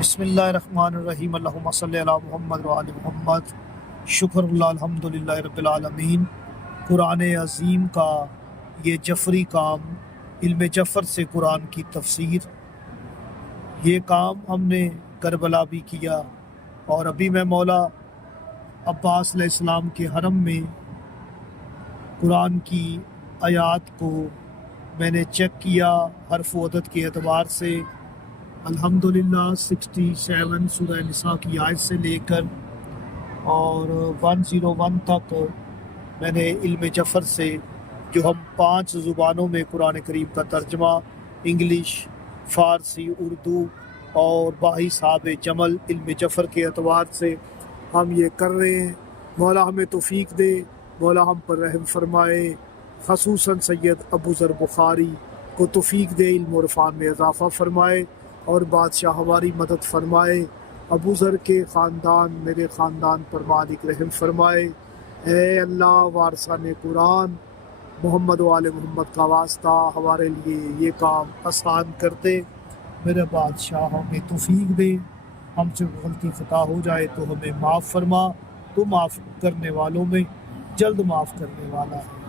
بسم اللہ الرحمن الرحیم، اللہم صلی علی محمد وعلی محمد۔ شکر اللہ الحمدللہ رب العالمین۔ قرآن عظیم کا یہ جعفری کام، علم جعفر سے قرآن کی تفسیر، یہ کام ہم نے کربلا بھی کیا، اور ابھی میں مولا عباس علیہ السلام کے حرم میں قرآن کی آیات کو میں نے چیک کیا حرف و عدد کے اعتبار سے۔ الحمدللہ 67 سورہ نساء کی آیت سے لے کر اور 101 تک میں نے علم جعفر سے، جو ہم 5 زبانوں میں قرآن کریم کا ترجمہ انگلش، فارسی، اردو اور باہی صاحب جمل علم جعفر کے اعتبار سے ہم یہ کر رہے ہیں۔ مولا ہمیں توفیق دے، مولا ہم پر رحم فرمائے، خصوصاً سید ابو ذر بخاری کو توفیق دے، علم و عرفان میں اضافہ فرمائے اور بادشاہ ہماری مدد فرمائے۔ ابو ذر کے خاندان، میرے خاندان پر مالک رحم فرمائے۔ اے اللہ وارثان قرآن، محمد و آل محمد کا واسطہ ہمارے لیے یہ کام آسان کر دے۔ میرے بادشاہ ہمیں توفیق دے، ہم سے غلطی خطا ہو جائے تو ہمیں معاف فرما، تو معاف کرنے والوں میں جلد معاف کرنے والا ہے۔